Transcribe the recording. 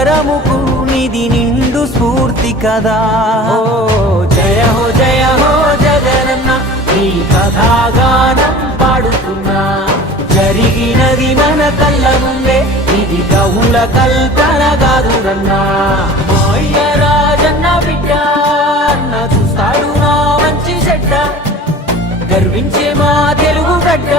యువతరముకు నిధి నిండు స్ఫూర్తి కదా. ఓ జయ హో జయ హో జగనన్న ఈ కథాగానం పాడుతున్నా. జరిగినది మన కళ్ళ ముందే ఇది కవుల కల్పన కాదురన్నా. మాయ రాజన్న బిడ్డ అన్న చూస్తాడు నా మంచి చెడ్డ. గర్వించే మా తెలుగు గడ్డ.